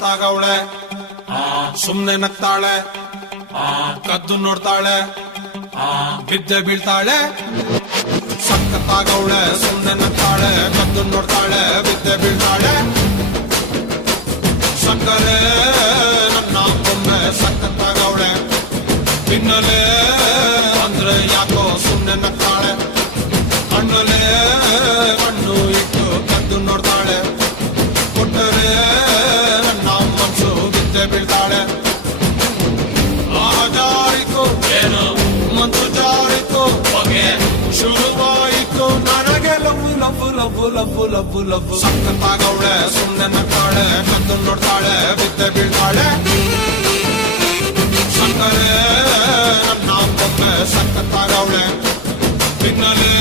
ಸಖತ್ತಾಗವಳೆ ಸುಮ್ನೆ ನಗ್ತಾಳೆ ಕದ್ದು ನೋಡ್ತಾಳೆ ಬಿದ್ದೆ ಬೀಳ್ತಾಳೆ ಸಖತ್ತಾಗವಳೆ ಸುಮ್ನೆ ನಗ್ತಾಳೆ ಕದ್ದು ನೋಡ್ತಾಳೆ ಬಿದ್ದೆ ಬೀಳ್ತಾಳೆ ಸಕ್ಕರೆ ನನ್ನ ಬೊಮ್ಮೆ ಸಖತ್ತಾಗವಳೆ ತಿನ್ನಲೆ ಅಂದ್ರೆ ಯಾಕೋ ಸುಮ್ನೆ ನಗ್ತಾಳೆ ಕಣ್ಣಲೆ ಕಣ್ಣು ಇಟ್ಟು ಕದ್ದು ನೋಡ್ತಾಳೆ ಕೊಟ್ಟರೆ ನನ್ನ ಮನಸ್ಸು ಬಿದ್ದೆ ಬೀಳ್ತಾಳೆ ಜಾರಿತು ಏನು ಮನ್ಸು ಜಾರಿತು ಹೊಗೆ ಶುರುವಾಯಿತು ನನಗೆ love love love love love love ಸಖತ್ತಾಗವಳೆ ಸುಮ್ನೆ ನಗ್ತಾಳೆ ಕದ್ದು ನೋಡ್ತಾಳೆ ಬಿದ್ದೆ ಬೀಳ್ತಾಳೆ ಸಕ್ಕರೆ ನನ್ನ ಬೊಮ್ಮೆ ಸಖತ್ತಾಗವಳೆ ತಿನ್ನಲೆ